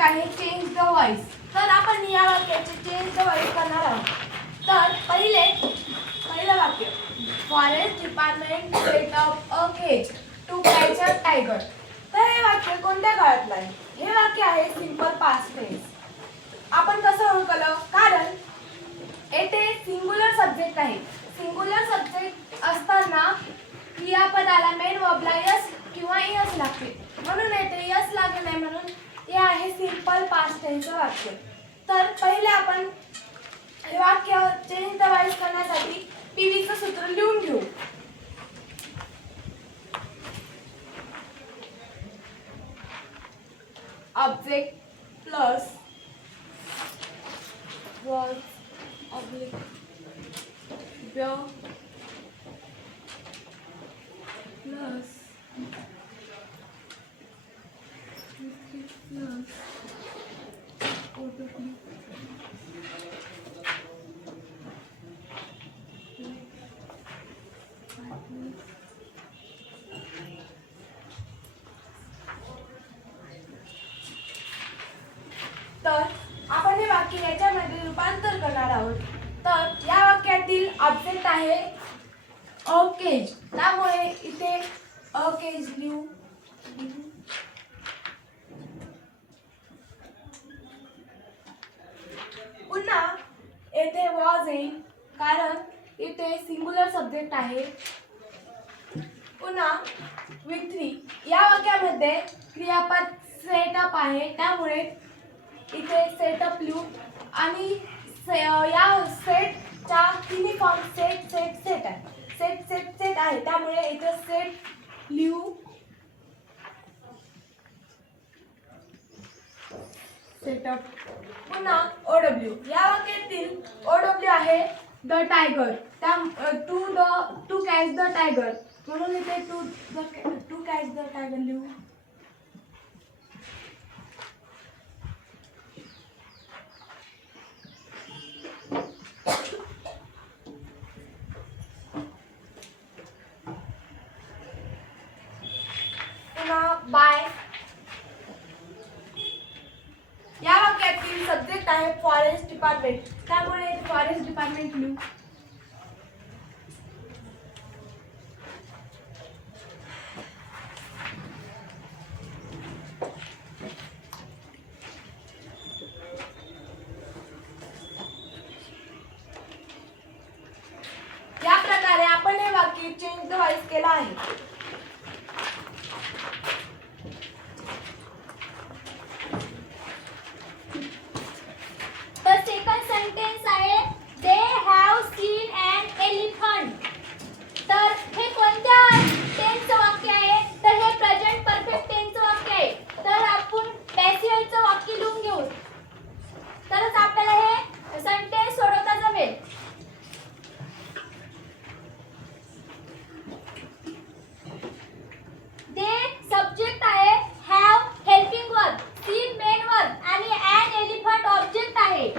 आहे change the voice. तर आपण या वाक्याचे चेंज द व्हॉइस करणार आहोत. तर पहिलं वाक्य, forest department set up a cage to catch a tiger. तर हे वाक्य कोणत्या काळातलं आहे? हे वाक्य आहे सिंपल पास्ट टेन्स. आपण कसं ओळखलं? कारण येथे सिंग्युलर सब्जेक्ट आहे. सिंग्युलर सब्जेक्ट असताना क्रियापदाला मेन वर्बला यस किंवा इयस लागते, म्हणून येथे यस लागले नाही, म्हणून हे आहे सिंपल पास्ट टेन्सचं वाक्य. तर पहिले आपण हे वाक्य चेंज द व्हॉइस करण्यासाठी पीव्हीचं सूत्र लिहून घेऊ. ऑब्जेक्ट प्लस वर्ब ऑब्लिक व प्लस तर आपण हे वाक्य याच्यामध्ये रूपांतर करणार आहोत. तर या वाक्यातील ऑब्जेक्ट आहे अ केज, त्यामुळे इथे अ केज लिहू. पुन्हा येथे वॉज येईल, कारण इथे सिंग्युलर सब्जेक्ट आहे. पुन्हा विथ थ्री, या वाक्यामध्ये क्रियापद सेटअप आहे, त्यामुळे इथे सेटअप लिहू. आणि या सेटचा तिन्ही फॉर्म सेट सेट सेट आहे. सेट सेट सेट आहे, त्यामुळे इथे सेट लिहू. सेटअप. पुन्हा ओडब्ल्यू, या वाक्यातील ओडब्ल्यू आहे द टायगर, त्या टू कॅच द टायगर, म्हणून इथे टू कॅच द टायगर लिहू. बाय, या वाक्यातील सब्जेक्ट आहे फॉरेस्ट डिपार्टमेंट, त्यामुळे फॉरेस्ट डिपार्टमेंट लिहू. या प्रकारे आपण हे वाक्य चेंज द व्हॉइस केला आहे. सेंटेन्स आहे they have seen an elephant. तर हे कोणत्या टेन्सचं वाक्य आहे? तर हे प्रेझेंट परफेक्ट टेन्सचं वाक्य आहे. तर आपण पॅसिव्हचं वाक्य लिहून घेऊ, तरच आपल्याला हे सेंटेन्स सोडवता जमेल. दे सब्जेक्ट आहे, have helping verb, seen main verb आणि ॲन एलिफंट ऑब्जेक्ट आहे.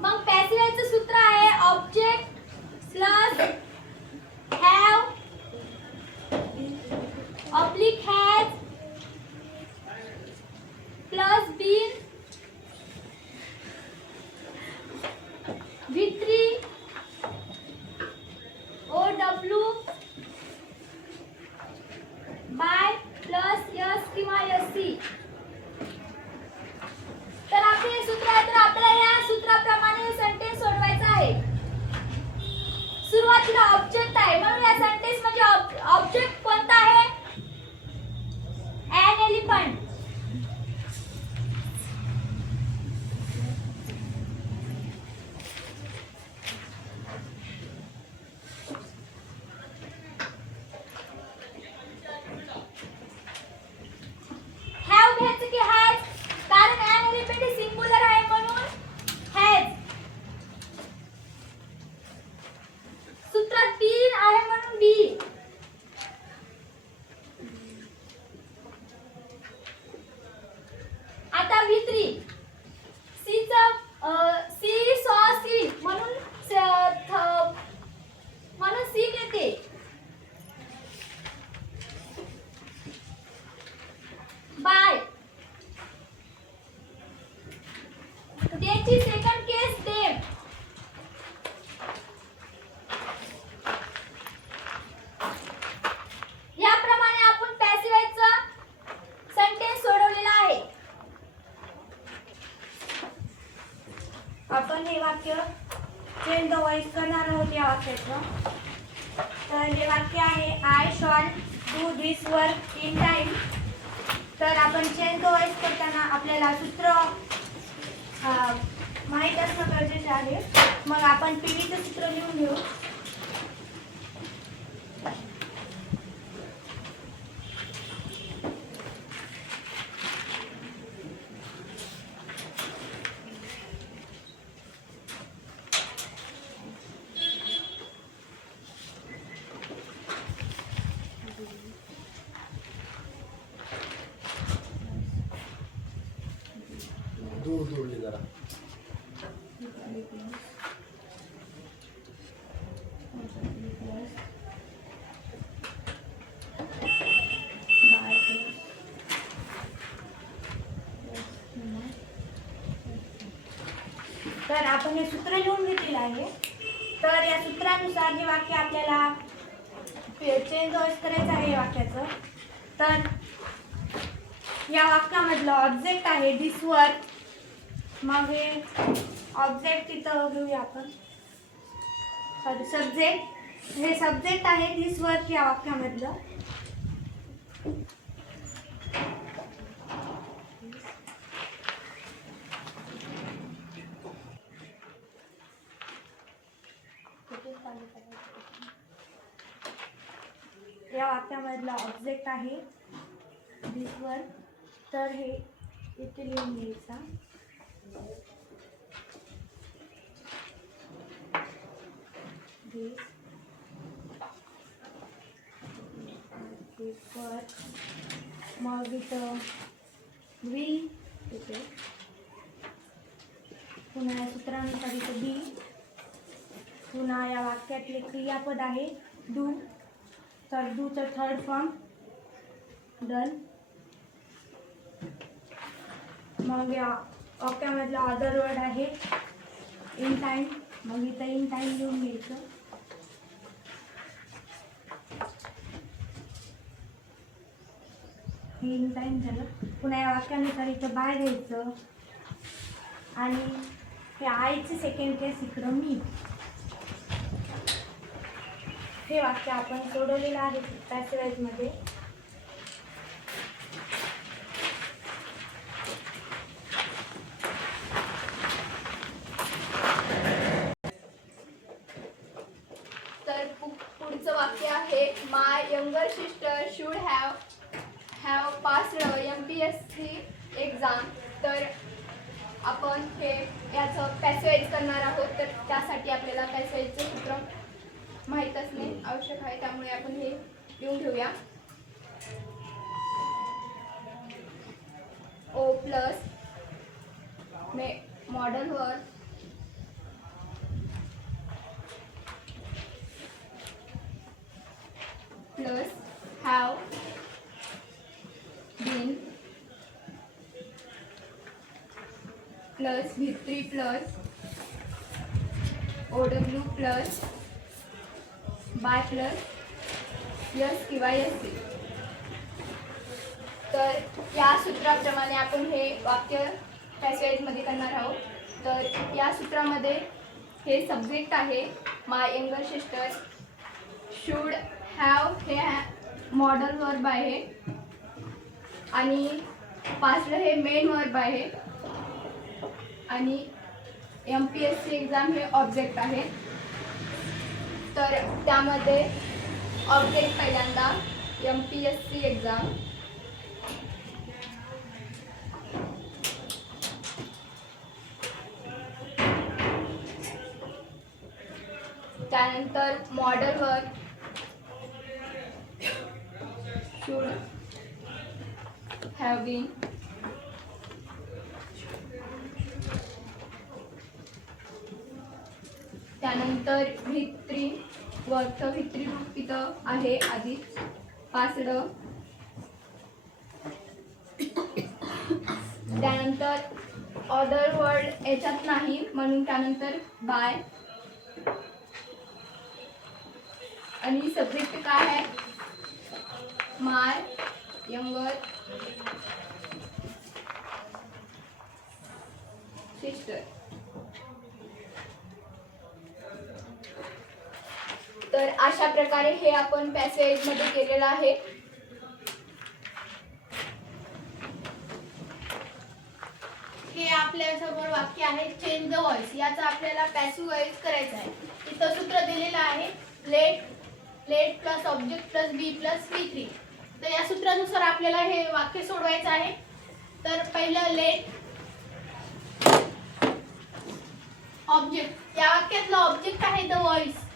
मग पॅसिव्हचं सूत्र आहे object plus have oblique has plus been with three OW by plus S किंवा SC. तर आपले हे सूत्र आहे, तर आपल्याला या सूत्राप्रमाणे हे सेंटेन्स सोडवायचं आहे. सुरुवातीला ऑब्जेक्ट आहे, म्हणून या सेंटेन्स मध्ये ऑब्जेक्ट कोणता आहे? An elephant. हॅव वाक्य चेंज द व्हॉइस करणार आहोत या वाक्याचं. तर हे वाक्य आहे I shall do this work in time. तर आपण चेंज द व्हॉइस करताना आपल्याला सूत्र माहीत असणं गरजेचे आहे. मग आपण पीव्हीचं सूत्र लिहून घेऊ. दूर दूरली जरा. तर आपण हे सूत्र लिहून घेतलेलं आहे. तर या सूत्रानुसार हे वाक्य आपल्याला चेंज व्हॉइस करायचं आहे या वाक्याचं. तर या वाक्यामधलं ऑब्जेक्ट आहे दिस वर्क. मग हे ऑब्जेक्ट तिथं घेऊया आपण. Sorry subject. हे सब्जेक्ट आहे दिस वर्क या वाक्यामधलं. या वाक्यामधला ऑब्जेक्ट आहे दिस वर्क. तर हे इथे लिहून घ्यायचा. दिस वर्क. मग इथं वी इथे पुन्हा या सूत्रानुसार इथं बी. पुन्हा या वाक्यातले क्रियापद आहे डू. तर डूचं थर्ड फॉर्म डन. मग या वाक्यामधला अदर वर्ड आहे इन टाइम. मग इथं इन टाइम लिहून घ्यायचं. हे इन टाइम झालं. पुन्हा या वाक्यानुसार इथं बाय घ्यायचं. आणि हे आईचे सेकंड केस इकडं मी. हे वाक्य आपण सोडवलेलं आहे पॅसेजमध्ये. तर पुढचं वाक्य आहे my younger sister should have passed MPSC exam. तर आपण हे याचं पॅसेज करणार आहोत. तर त्यासाठी आपल्याला पॅसेजचं सूत्र माहीत असणे आवश्यक आहे. त्यामुळे आपण हे लिहून घेऊया. ओ प्लस मॉडेलवर plus have been plus V3 plus OW plus by plus S किंवा SC. तर या सूत्राप्रमाणे आपण हे वाक्य पॅसेजमध्ये करणार आहोत. तर या सूत्रामध्ये हे सब्जेक्ट आहे my younger sister. Should have हे मॉडल वर्ब आहे. आणि पास्ड हे मेन वर्ब आहे. आणि MPSC एक्झाम हे ऑब्जेक्ट आहे. तर त्यामध्ये ऑब्जेक्ट पहिल्यांदा MPSC एक्झाम. त्यानंतर मॉडेलवर शुड हॅव बीन. त्यानंतर V3 वरचं V3 इथं आहे आधीच पास्ड. त्यानंतर अदर वर्ड याच्यात नाही म्हणून त्यानंतर बाय. आणि सब्जेक्ट काय आहे माय यंगर सिस्टर. तर अशा प्रकारे हे आपण पॅसेज मध्ये केलेलं आहे. हे आपल्या समोर वाक्य आहे चेंज द व्हॉइस. याचा आपल्याला पॅसिव्ह व्हॉइस करायचा आहे. इथं सूत्र दिलेलं आहे लेट प्लस ऑब्जेक्ट प्लस बी प्लस V3. तर या सूत्रानुसार आपल्याला हे वाक्य सोडवायचं आहे. तर पहिलं लेट ऑब्जेक्ट, या वाक्यातलं ऑब्जेक्ट आहे द व्हॉइस.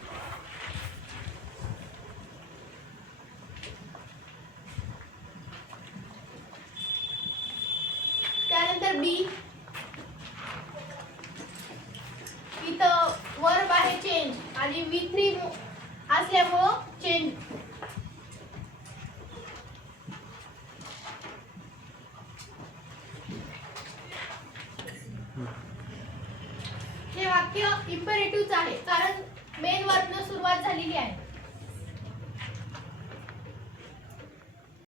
त्यानंतर बी, इथं वर्ब आहे चेंज आणि V3 असल्यामुळं चेंज. हे वाक्य इम्पेरेटिव्हच आहे कारण मेन वर्बनं सुरुवात झालेली आहे.